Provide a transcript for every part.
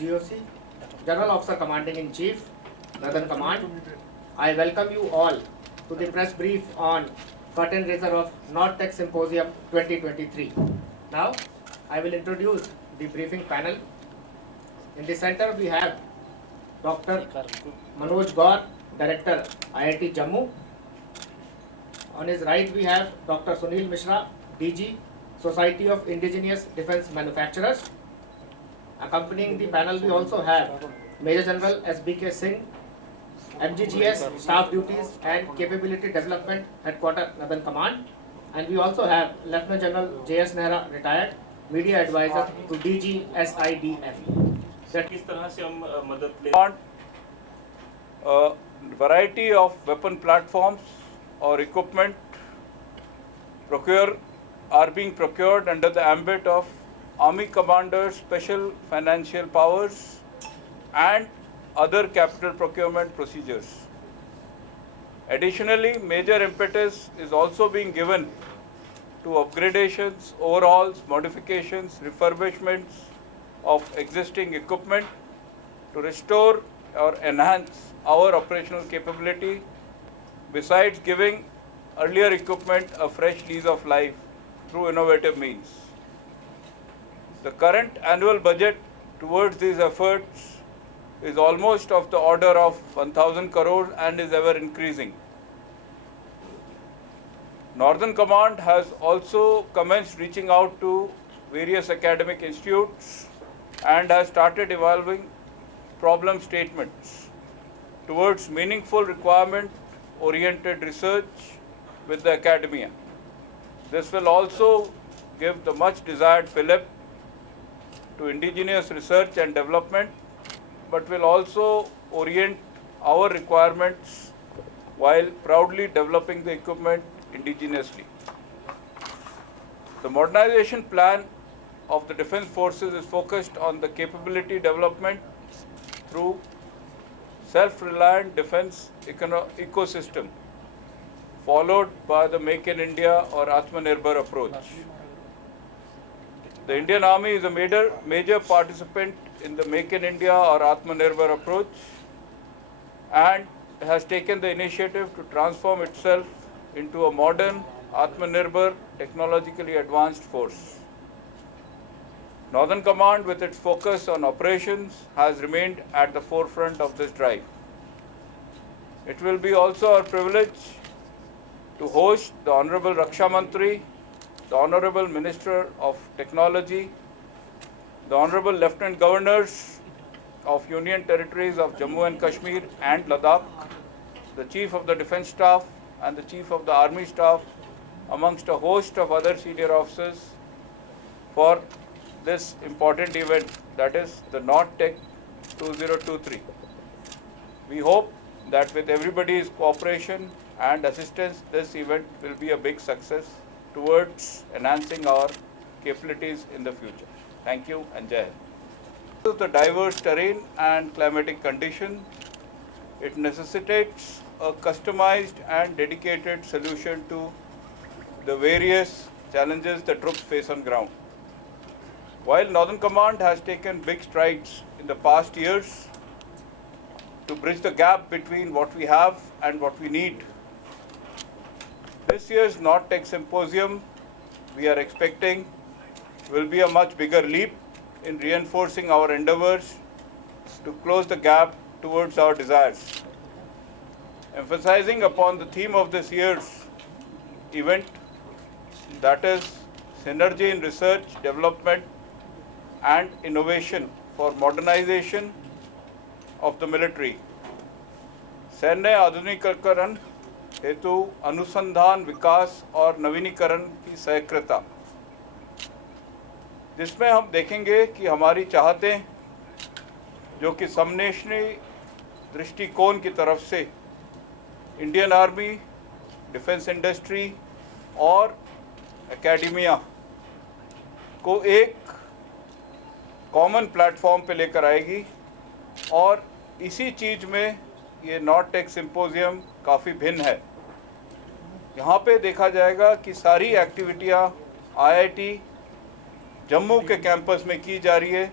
GOC, General Officer Commanding in Chief, Northern Command. I welcome you all to the press brief on curtain raiser of North Tech Symposium 2023. Now, I will introduce the briefing panel. In the center, we have Dr. Manoj Gaur, Director, IIT Jammu. On his right, we have Dr. Sunil Mishra, DG, Society of Indigenous Defence Manufacturers. Accompanying the panel, we also have Major General SBK Singh, MGGS, Staff Duties and Capability Development Headquarter, Northern Command. And we also have Lieutenant General JS Nehra, retired, Media Advisor to DG SIDF. किस तरह से हम मदद ले variety of weapon platforms or equipment are being procured under the ambit of Army Commanders Special Financial Powers and other capital procurement procedures. Additionally, major impetus is also being given to upgradations, overhauls, modifications, refurbishments of existing equipment to restore or enhance our operational capability, besides giving earlier equipment a fresh lease of life through innovative means. The current annual budget towards these efforts is almost of the order of 1,000 crores and is ever increasing. Northern Command has also commenced reaching out to various academic institutes and has started evolving problem statements towards meaningful requirement-oriented research with the academia. This will also give the much desired fillip to indigenous research and development, but will also orient our requirements while proudly developing the equipment indigenously. The modernization plan of the defense forces is focused on the capability development through self-reliant defense ecosystem, followed by the Make in India or Atmanirbhar approach. The Indian Army is a major participant in the Make in India or Atmanirbhar approach and has taken the initiative to transform itself into a modern, Atmanirbhar, technologically advanced force. Northern Command, with its focus on operations, has remained at the forefront of this drive. It will be also our privilege to host the Honorable Raksha Mantri, the Honorable Minister of Technology, the Honorable Lieutenant Governors of Union Territories of Jammu and Kashmir and Ladakh, the Chief of the Defence Staff and the Chief of the Army Staff, amongst a host of other senior officers, for this important event, that is the North Tech 2023. We hope that with everybody's cooperation and assistance, this event will be a big success towards enhancing our capabilities in the future. Thank you and Jai Hind. Because of the diverse terrain and climatic condition, it necessitates a customized and dedicated solution to the various challenges the troops face on ground. While Northern Command has taken big strides in the past years to bridge the gap between what we have and what we need, this year's North Tech Symposium, we are expecting, will be a much bigger leap in reinforcing our endeavors to close the gap towards our desires. Emphasizing upon the theme of this year's event, that is synergy in research, development and innovation for modernization of the military. सैन्य आधुनिकीकरण हेतु अनुसंधान, विकास और नवीनीकरण की सहक्रियता, जिसमें हम देखेंगे कि हमारी चाहतें जो कि समनेशनी दृष्टिकोण की तरफ से इंडियन आर्मी, डिफेंस इंडस्ट्री और एकेडमिया को एक कॉमन प्लेटफॉर्म पे लेकर आएगी और इसी चीज़ में ये नॉर्थ टेक सिंपोजियम काफ़ी भिन्न है। यहाँ पे देखा जाएगा कि सारी एक्टिविटियाँ आईआईटी जम्मू के कैंपस में की जा रही है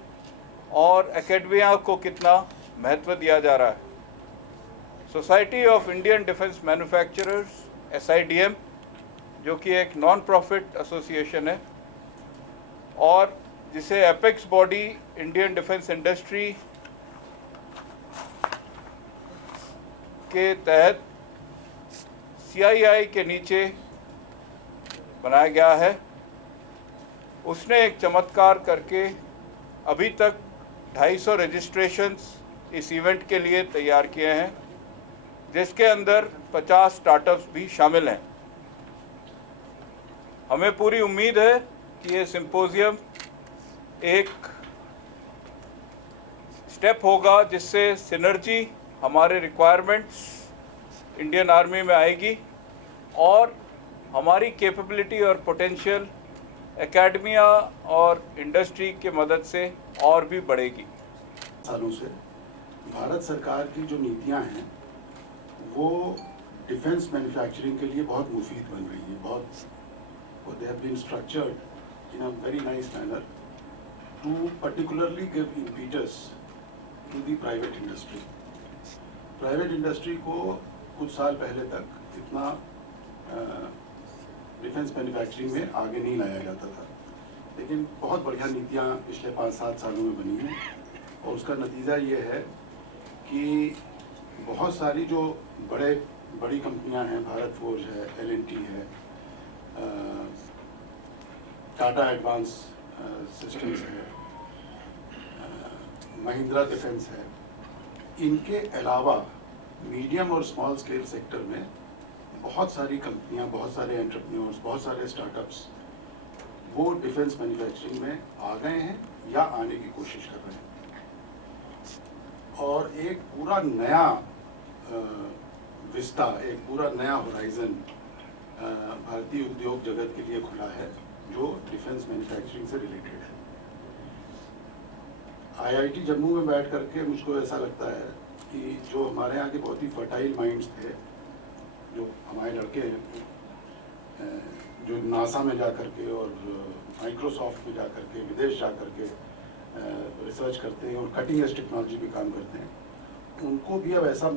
और एकेडमिया को कितना महत्व दिया जा रहा है। Society of Indian defence manufacturers SIDM, जो कि एक नॉन प्रॉफिट एसोसिएशन है और जिसे apex body Indian defence industry के तहत CII के नीचे बनाया गया है, उसने एक चमत्कार करके अभी तक 250 रजिस्ट्रेशंस इस इवेंट के लिए तैयार किए हैं, जिसके अंदर 50 स्टार्टअप्स भी शामिल हैं। हमें पूरी उम्मीद है कि ये सिंपोजियम एक स्टेप होगा जिससे सिनर्जी हमारे रिक्वायरमेंट्स इंडियन आर्मी में आएगी और हमारी कैपेबिलिटी और पोटेंशियल एकेडमिया और इंडस्ट्री के मदद से और भी बढ़ेगी। सालों से भारत सरकार की जो नीतियां हैं वो डिफेंस मैन्युफैक्चरिंग के लिए बहुत मुफीद बन रही है। They have been structured in a very nice manner to particularly give impetus to the private industry. Private industry को कुछ साल पहले तक इतना डिफेंस मैन्युफैक्चरिंग में आगे नहीं लाया जाता था, लेकिन बहुत बढ़िया नीतियाँ पिछले 5-7 सालों में बनी हैं और उसका नतीजा ये है कि बहुत सारी जो बड़ी कंपनियां हैं, भारत फोर्ज है, L&T है, टाटा एडवांस सिस्टम्स है, महिंद्रा डिफेंस है, इनके अलावा मीडियम और स्मॉल स्केल सेक्टर में बहुत सारी कंपनियां, बहुत सारे एंटरप्रेन्योर्स, बहुत सारे स्टार्टअप्स वो डिफेंस मैन्युफैक्चरिंग में आ गए हैं या आने की कोशिश कर रहे हैं और एक पूरा नया विस्ता, एक पूरा नया होराइजन भारतीय उद्योग जगत के लिए खुला है जो डिफेंस मैन्युफैक्चरिंग से रिलेटेड है। IIT जम्मू में बैठ करके मुझको ऐसा लगता है कि जो हमारे यहाँ के बहुत ही फर्टाइल माइंड्स थे, जो हमारे लड़के हैं जो नासा में जा करके और माइक्रोसॉफ्ट में जा करके, विदेश जा करके रिसर्च करते हैं और कटिंग एज टेक्नोलॉजी पे काम करते हैं, उनको भी अब ऐसा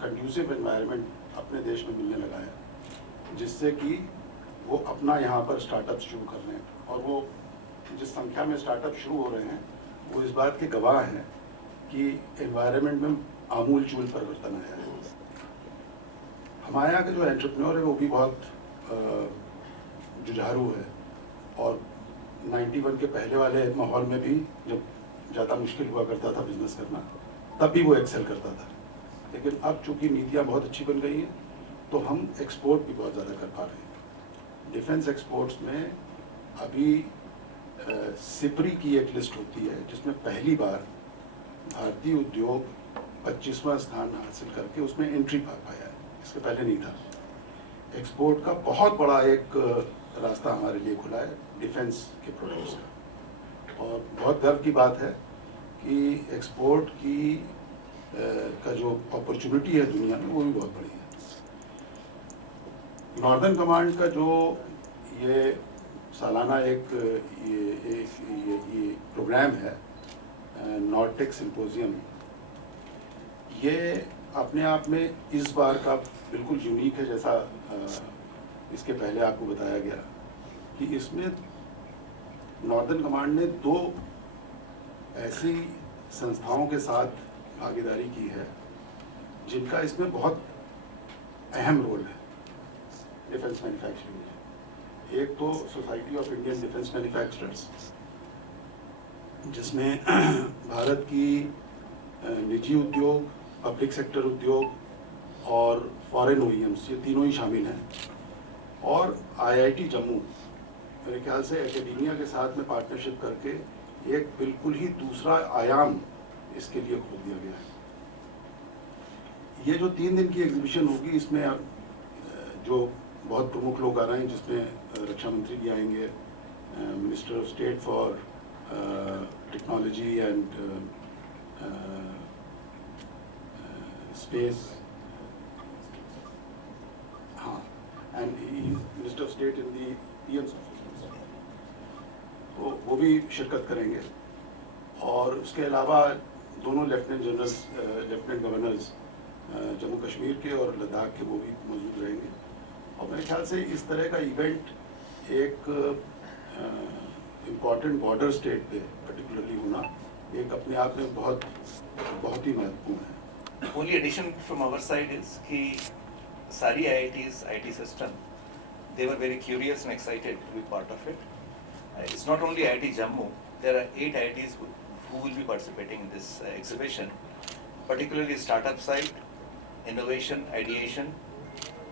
कंड्यूसिव एनवायरनमेंट अपने देश में मिलने लगा है जिससे कि वो अपना यहाँ पर स्टार्टअप शुरू कर रहे हैं और वो जिस संख्या में स्टार्टअप शुरू हो रहे हैं वो इस बात के गवाह हैं कि एनवायरनमेंट में आमूल चूल परिवर्तन आया है। हमारे यहाँ के जो एंटरप्रेन्योर है वो भी बहुत जुझारू है और 91 के पहले वाले माहौल में भी जब ज़्यादा मुश्किल हुआ करता था बिजनेस करना, तब भी वो एक्सेल करता था। लेकिन अब चूंकि नीतियाँ बहुत अच्छी बन गई हैं तो हम एक्सपोर्ट भी बहुत ज़्यादा कर पा रहे हैं। डिफेंस एक्सपोर्ट्स में अभी सिपरी की एक लिस्ट होती है जिसमें पहली बार भारतीय उद्योग 25वां स्थान हासिल करके उसमें एंट्री पा पाया है, इसके पहले नहीं था। एक्सपोर्ट का बहुत बड़ा एक रास्ता हमारे लिए खुला है डिफेंस के प्रोडक्ट्स का और बहुत गर्व की बात है कि एक्सपोर्ट की का जो अपॉर्चुनिटी है दुनिया में वो भी बहुत बड़ी है। नॉर्दर्न कमांड का जो ये सालाना एक प्रोग्राम है नॉर्थ टेक सिम्पोजियम, ये अपने आप में इस बार का बिल्कुल यूनिक है। जैसा इसके पहले आपको बताया गया कि इसमें नॉर्दर्न कमांड ने 2 ऐसी संस्थाओं के साथ भागीदारी की है जिनका इसमें बहुत अहम रोल है डिफेंस मैन्युफैक्चरिंग में। एक तो society of Indian defence manufacturers, जिसमें भारत की निजी उद्योग, पब्लिक सेक्टर उद्योग और फॉरेन OEMs, ये तीनों ही शामिल हैं। और IIT जम्मू मेरे ख्याल से एकेडमिया के साथ में पार्टनरशिप करके एक बिल्कुल ही दूसरा आयाम इसके लिए खोल दिया गया है। ये जो 3 दिन की एग्जीबिशन होगी, इसमें जो बहुत प्रमुख लोग आ रहे हैं, जिसमें रक्षा मंत्री भी आएंगे, minister of state for technology and space, हाँ, and he is minister of state in the PM's office, तो वो भी शिरकत करेंगे। और उसके अलावा दोनों लेफ्टिनेंट गवर्नर्स जम्मू कश्मीर के और लद्दाख के वो भी मौजूद रहेंगे। और मेरे ख्याल से इस तरह का इवेंट एक इम्पॉर्टेंट बॉर्डर स्टेट पे पर्टिकुलरली होना एक अपने आप में बहुत ही महत्वपूर्ण है। Only addition from our side is कि सारी IITs, IT system, they were very curious and excited to be part of it. It's not only IIT Jammu, there are 8 IITs who will be participating in this exhibition, particularly startup side, innovation, ideation,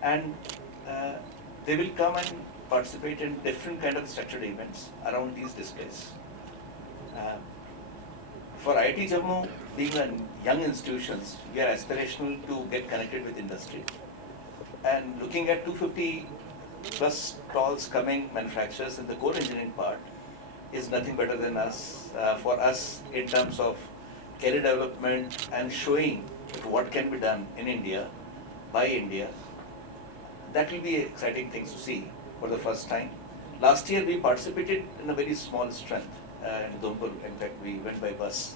and they will come and participate in different kind of structured events around these displays. For IIT Jammu, being a young institutions, we are aspirational to get connected with industry. And looking at 250 plus stalls coming manufacturers in the core engineering part is nothing better than for us in terms of career development and showing what can be done in India, by India. That will be exciting things to see for the first time. Last year we participated in a very small strength in Dhumpur. In fact, we went by bus.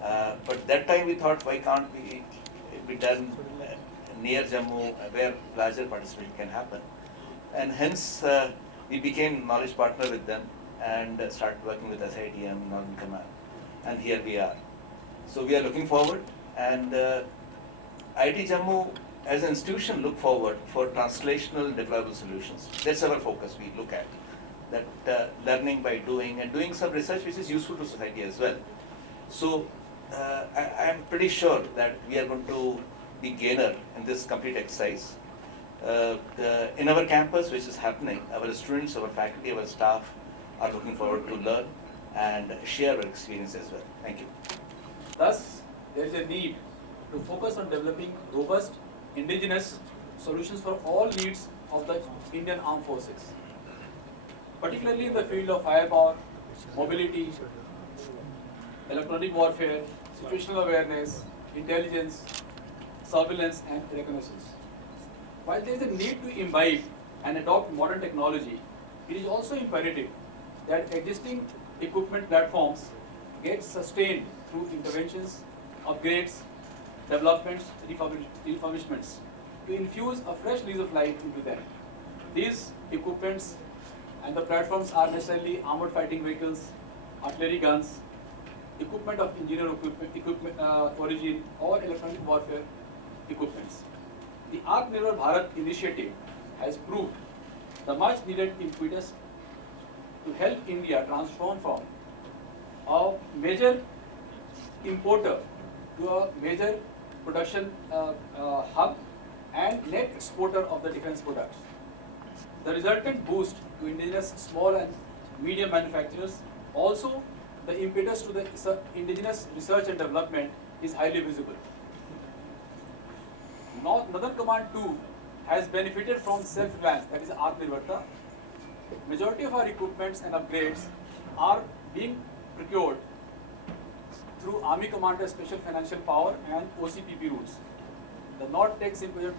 But that time we thought, why can't we be done near Jammu where larger participation can happen? And hence we became knowledge partner with them and started working with SITM, Northern Command. And here we are. So we are looking forward, and IIT Jammu as an institution look forward for translational deployable solutions. That's our focus. We look at that learning by doing and doing some research which is useful to society as well. So I am pretty sure that we are going to be gainer in this complete exercise. In our campus, which is happening, our students, our faculty, our staff are looking forward to learn and share our experience as well. Thank you. Thus, there is a need to focus on developing robust indigenous solutions for all needs of the Indian Armed Forces, particularly in the field of firepower, mobility, electronic warfare, situational awareness, intelligence, surveillance and reconnaissance. While there is a need to imbibe and adopt modern technology, it is also imperative that existing equipment platforms get sustained through interventions, upgrades, developments, refurbishments to infuse a fresh lease of life into them. These equipments and the platforms are necessarily armored fighting vehicles, artillery guns, equipment of engineer equipment origin or electronic warfare equipments. The Atmanirbhar Bharat initiative has proved the much needed impetus to help India transform from a major importer to a major production hub and net exporter of the defense products. The resultant boost to indigenous small and medium manufacturers, also the impetus to the indigenous research and development is highly visible. Northern Command too has benefited from self-reliance, that is Atmanirbharta. Majority of our equipments and upgrades are being procured through Army Commander's Special Financial Power and OCPP routes. The North Tech Symposium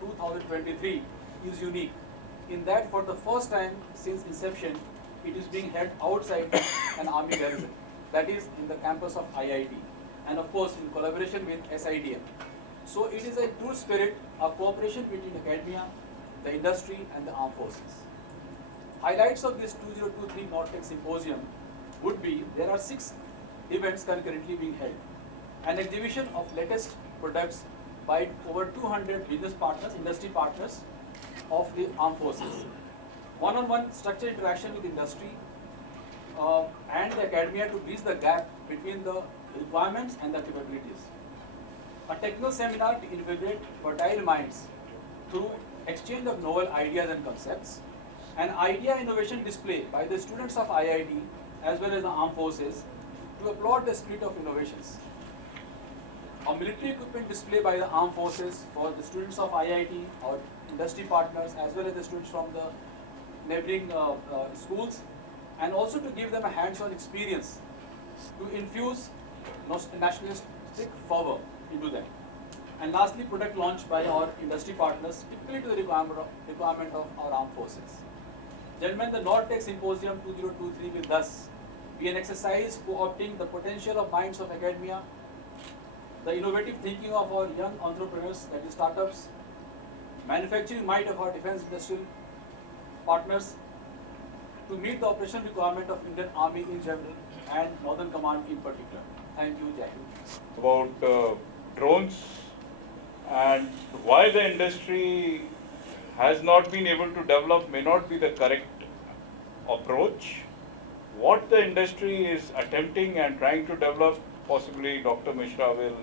2023 is unique in that for the first time since inception, it is being held outside an army garrison, that is in the campus of IIT, and of course in collaboration with SITM. So it is a true spirit of cooperation between academia, the industry and the armed forces. Highlights of this 2023 North Tech Symposium would be, there are 6 events concurrently being held. An exhibition of latest products by over 200 business partners, industry partners of the armed forces. One-on-one structured interaction with industry and the academia to bridge the gap between the requirements and the capabilities. A technical seminar to invigorate fertile minds through exchange of novel ideas and concepts. An idea innovation display by the students of IIT as well as the armed forces to applaud the spirit of innovations. A military equipment display by the armed forces for the students of IIT or industry partners as well as the students from the neighboring schools, and also to give them a hands-on experience to infuse nationalistic fervor into them. And lastly, product launch by our industry partners typically to the requirement of our armed forces. Gentlemen, the North Tech Symposium 2023 will thus be an exercise co-opting the potential of minds of academia, the innovative thinking of our young entrepreneurs, that is startups, manufacturing might of our defense industrial partners, to meet the operational requirement of Indian Army in general and Northern Command in particular. Thank you, Jagti. About drones and why the industry has not been able to develop may not be the correct approach. What the industry is attempting and trying to develop, possibly Dr. Mishra will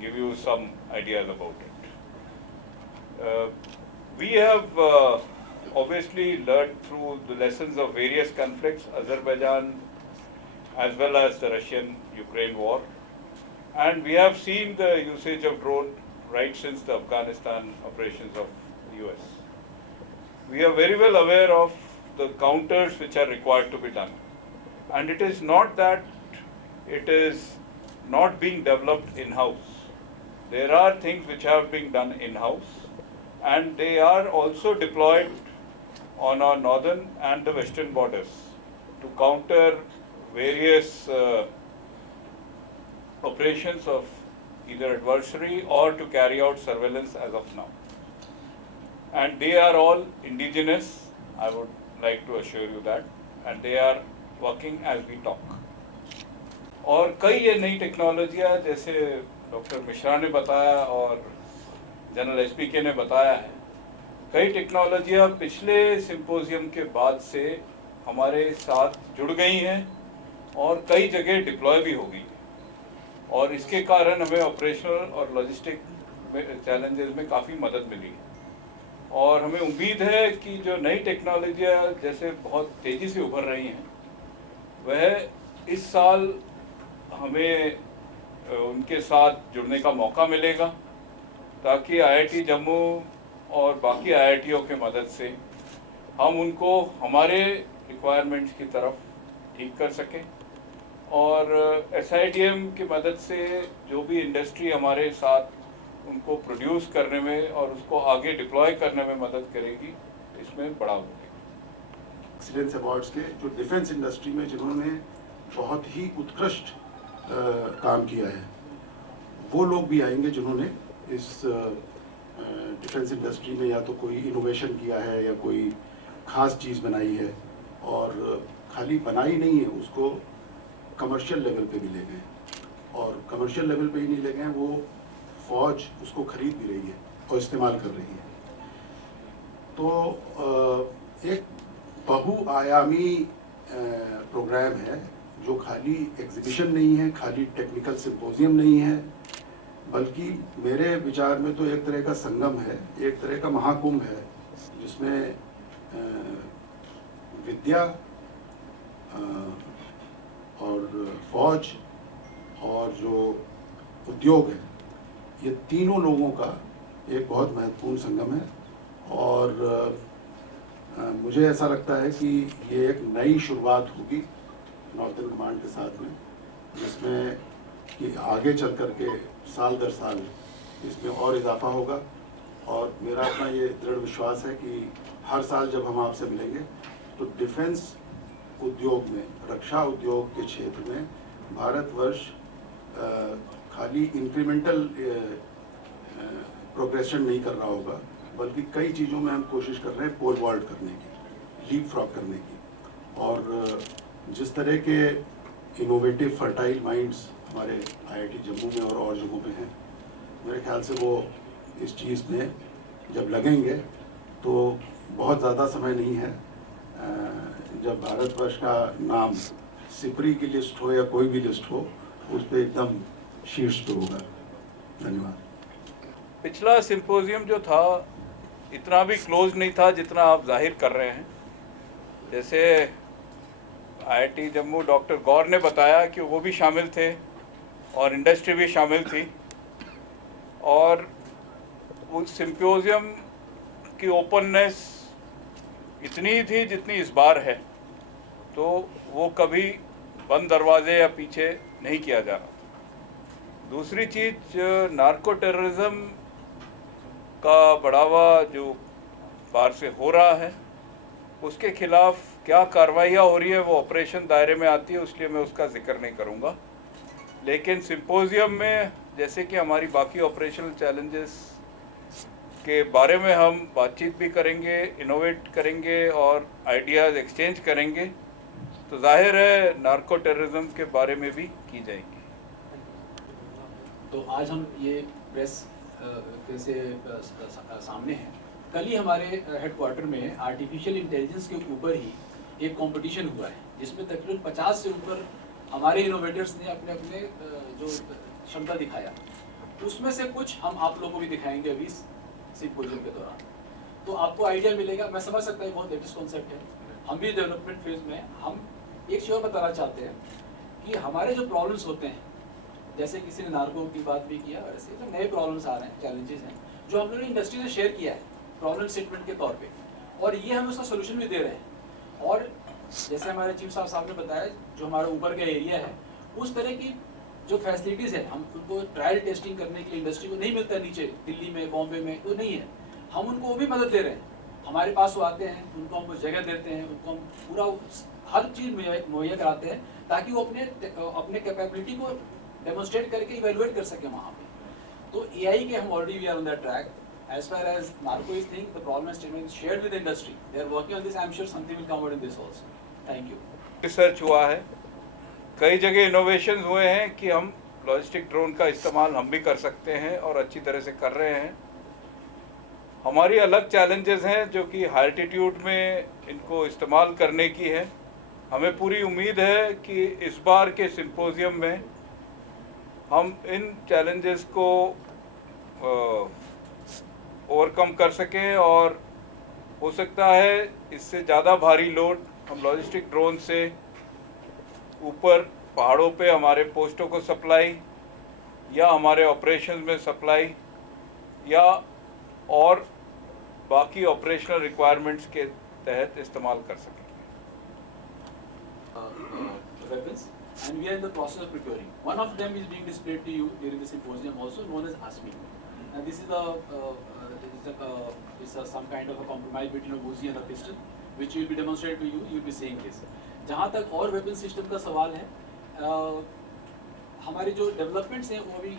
give you some ideas about it. We have obviously learned through the lessons of various conflicts, Azerbaijan as well as the Russian-Ukraine war, and we have seen the usage of drone right since the Afghanistan operations of the US. We are very well aware of the counters which are required to be done, and it is not that it is not being developed in-house. There are things which have been done in-house, and they are also deployed on our northern and the western borders to counter various operations of either adversary or to carry out surveillance as of now. And they are all indigenous, I would like to assure you that, and they are working as we talk. और कई ये नई टेक्नोलॉजियाँ जैसे doctor Mishra ने बताया और general SPK ने बताया है, कई टेक्नोलॉजियाँ पिछले सिंपोजियम के बाद से हमारे साथ जुड़ गई हैं और कई जगह डिप्लॉय भी हो गई हैं, और इसके कारण हमें ऑपरेशनल और लॉजिस्टिक चैलेंजेस में काफ़ी मदद मिली है। और हमें उम्मीद है कि जो नई टेक्नोलॉजियाँ जैसे बहुत तेज़ी से उभर रही हैं, वह इस साल हमें उनके साथ जुड़ने का मौका मिलेगा, ताकि IIT जम्मू और बाकी IITओं के मदद से हम उनको हमारे रिक्वायरमेंट्स की तरफ ठीक कर सकें, और SIDM की मदद से जो भी इंडस्ट्री हमारे साथ उनको प्रोड्यूस करने में और उसको आगे डिप्लॉय करने में मदद करेगी, इसमें बड़ा होगा। एक्सीलेंस अवार्ड्स के जो डिफेंस इंडस्ट्री में जिन्होंने बहुत ही उत्कृष्ट काम किया है, वो लोग भी आएंगे जिन्होंने इस डिफेंस इंडस्ट्री में या तो कोई इनोवेशन किया है या कोई ख़ास चीज़ बनाई है, और खाली बनाई नहीं है, उसको कमर्शियल लेवल पे भी ले गए, और कमर्शियल लेवल पे ही नहीं ले गए, वो फ़ौज उसको खरीद भी रही है और इस्तेमाल कर रही है। तो एक बहुआयामी प्रोग्राम है जो खाली एग्जीबिशन नहीं है, खाली टेक्निकल सिंपोजियम नहीं है, बल्कि मेरे विचार में तो एक तरह का संगम है, एक तरह का महाकुंभ है, जिसमें विद्या और फौज और जो उद्योग है, ये तीनों लोगों का एक बहुत महत्वपूर्ण संगम है। और मुझे ऐसा लगता है कि ये एक नई शुरुआत होगी नॉर्थर्न कमांड के साथ में, जिसमें कि आगे चल कर के साल दर साल इसमें और इजाफा होगा। और मेरा अपना ये दृढ़ विश्वास है कि हर साल जब हम आपसे मिलेंगे तो डिफेंस उद्योग में, रक्षा उद्योग के क्षेत्र में भारतवर्ष खाली इंक्रीमेंटल प्रोग्रेशन नहीं कर रहा होगा, बल्कि कई चीज़ों में हम कोशिश कर रहे हैं पोल वॉल्ट करने की, लीप फ्रॉग करने की। और जिस तरह के इनोवेटिव फर्टाइल माइंड्स हमारे IIT जम्मू में और जगहों पे हैं, मेरे ख्याल से वो इस चीज़ में जब लगेंगे तो बहुत ज़्यादा समय नहीं है, जब भारतवर्ष का नाम सिपरी की लिस्ट हो या कोई भी लिस्ट हो, उस पर एकदम शीर्ष पे होगा। धन्यवाद। पिछला सिंपोजियम जो था इतना भी क्लोज नहीं था जितना आप जाहिर कर रहे हैं। जैसे IIT जम्मू डॉक्टर गौर ने बताया कि वो भी शामिल थे और इंडस्ट्री भी शामिल थी, और उस सिंपोजियम की ओपननेस इतनी थी जितनी इस बार है, तो वो कभी बंद दरवाजे या पीछे नहीं किया जा रहा। दूसरी चीज़, नार्को टेररिज्म का बढ़ावा जो बाहर से हो रहा है, उसके खिलाफ क्या कार्रवाइयाँ हो रही है वो ऑपरेशन दायरे में आती है, इसलिए मैं उसका जिक्र नहीं करूँगा। लेकिन सिंपोजियम में जैसे कि हमारी बाकी ऑपरेशनल चैलेंजेस के बारे में हम बातचीत भी करेंगे, इनोवेट करेंगे और आइडियाज़ एक्सचेंज करेंगे, तो जाहिर है नार्को टेररिज्म के बारे में भी की जाएगी। तो आज हम ये प्रेस से सामने हैं। कल ही हमारे हेडक्वार्टर में आर्टिफिशियल इंटेलिजेंस के ऊपर ही एक कंपटीशन हुआ है, जिसमें तकरीबन 50 से ऊपर हमारे इनोवेटर्स ने अपने अपने जो क्षमता दिखाया। उसमें से कुछ हम आप लोगों को भी दिखाएंगे अभी सिंपोजियम के दौरान, तो आपको आइडिया मिलेगा। मैं समझ सकता हूँ बहुत लेटेस्ट कॉन्सेप्ट है, हम भी डेवलपमेंट फेज में। हम एक चीज़ और बताना चाहते हैं कि हमारे जो प्रॉब्लम्स होते हैं, जैसे किसी ने नार्को की बात भी किया, वैसे जो नए प्रॉब्लम्स आ रहे हैं, चैलेंजेस हैं, जो हम लोगों ने इंडस्ट्री से शेयर किया है प्रॉब्लम स्टेटमेंट के तौर पे, और ये हम उसका सोल्यूशन भी दे रहे हैं। और जैसे हमारे चीफ साहब ने बताया, जो हमारा ऊपर का एरिया है, उस तरह की जो फैसिलिटीज़ है, हम उनको ट्रायल टेस्टिंग करने के लिए इंडस्ट्री को नहीं मिलता नीचे दिल्ली में, बॉम्बे में, तो नहीं है। हम उनको वो भी मदद दे रहे हैं, हमारे पास वो आते हैं, उनको हम जगह देते हैं, उनको हम पूरा हर चीज़ मुहैया कराते हैं, ताकि वो अपने कैपेबिलिटी को डेमोन्स्ट्रेट करके इवेलुएट कर सके वहाँ पे। तो AI के हम already we are on that track. As far as narco is thing, the problem has been shared with the industry. They are working on this. I am sure something will come out in this also. Thank you. Research हुआ है, कई जगह innovation हुए हैं कि हम logistic drone का इस्तेमाल हम भी कर सकते हैं और अच्छी तरह से कर रहे हैं। हमारी अलग चैलेंजेस हैं जो कि हाई एल्टीट्यूड में इनको इस्तेमाल करने की है। हमें पूरी उम्मीद है कि इस बार के सिंपोजियम में हम इन चैलेंजेस को ओवरकम कर सकें, और हो सकता है इससे ज़्यादा भारी लोड हम लॉजिस्टिक ड्रोन से ऊपर पहाड़ों पे हमारे पोस्टों को सप्लाई, या हमारे ऑपरेशंस में सप्लाई, या और बाकी ऑपरेशनल रिक्वायरमेंट्स के तहत इस्तेमाल कर सकें। Weapons, and we are in the process of procuring. One of them is being displayed to you during the symposium, also known as ASMI. And this is some kind of a compromise between a Uzi and a pistol, which will be demonstrated to you. You will be seeing this. जहाँ तक और weapon system का सवाल है, हमारे जो developments हैं वो अभी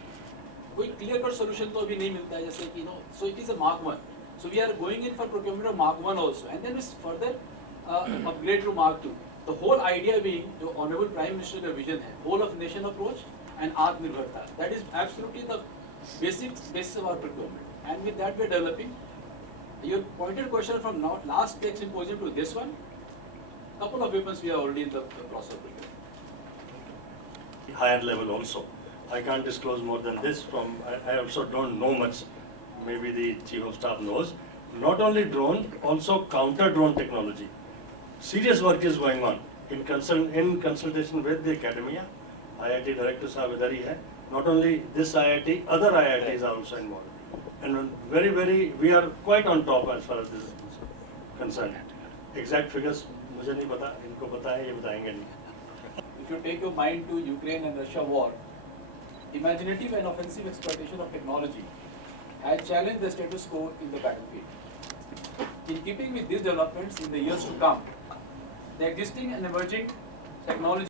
कोई क्लियर कट सोल्यूशन तो अभी नहीं मिलता है, जैसे कि so it is a Mark 1. So we are going in for procurement of Mark 1 also, and then it's further upgrade to Mark 2. The whole idea being, जो Honorable Prime Minister का vision है, whole of nation approach and Atmanirbharta. That is absolutely the basis of our procurement. And with that we are developing. Your pointed question from now, last Tech Symposium to this one, couple of weapons we are already in the process of procuring. Higher level also. I can't disclose more than this. I also don't know much. Maybe the Chief of Staff knows. Not only drone, also counter drone technology. Serious work is going on in consultation with the academia. IIT Director Sahab idhar hi hai. Not only this IIT, other IITs are also involved. And very, we are quite on top as far as this is concerned. Exact figures मुझे नहीं पता, इनको पता है, ये बताएंगे नहीं. If you take your mind to Ukraine and Russia war, imaginative and offensive exploitation of technology has challenged the status quo in the battlefield. In keeping with these developments in the years to come, the existing and emerging technology